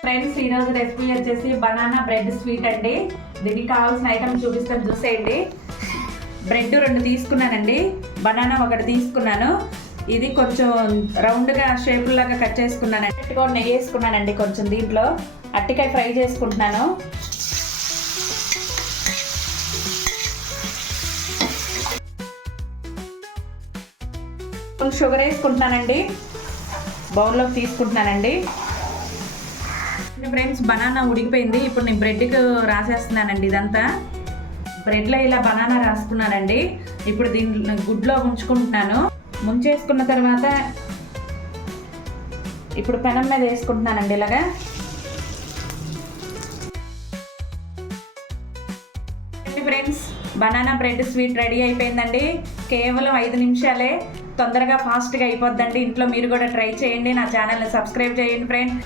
Friends ఈరోజు recipe వచ్చేసి banana bread sweet అండి. దీనికి కావాల్సిన ఐటమ్ చూపిస్తాను, చూసేయండి. బ్రెడ్ 2 తీసుకున్నానండి, బనానా 1 తీసుకున్నాను. ఇది కొంచెం రౌండ్గా షేప్ లాగా కట్ చేసుకున్నానండి. నెయ్యి వేసుకున్నానండి కొంచెం. దీంట్లో అట్టికాయ ఫ్రై చేసుకుంటున్నాను. షుగర్ వేసుకుంటున్నానండి, బౌల్లోకి తీసుకుంటున్నానండి. ఫ్రెండ్స్ బనానా ఉడికిపోయింది. ఇప్పుడు నేను బ్రెడ్కి రాసేస్తున్నానండి. ఇదంతా బ్రెడ్లో ఇలా బనానా రాసుకున్నానండి. ఇప్పుడు దీన్ని గుడ్లో ముంచుకుంటున్నాను. ముంచేసుకున్న తర్వాత ఇప్పుడు పెనం మీద వేసుకుంటున్నానండి. ఇలాగా friends banana bread sweet ready అయిపోయిందండి. కేవలం 5 నిమిషాలే, తొందరగా ఫాస్ట్గా అయిపోద్దండి. ఇంట్లో మీరు కూడా ట్రై చేయండి. నా ఛానల్ని సబ్స్క్రైబ్ చేయండి ఫ్రెండ్స్.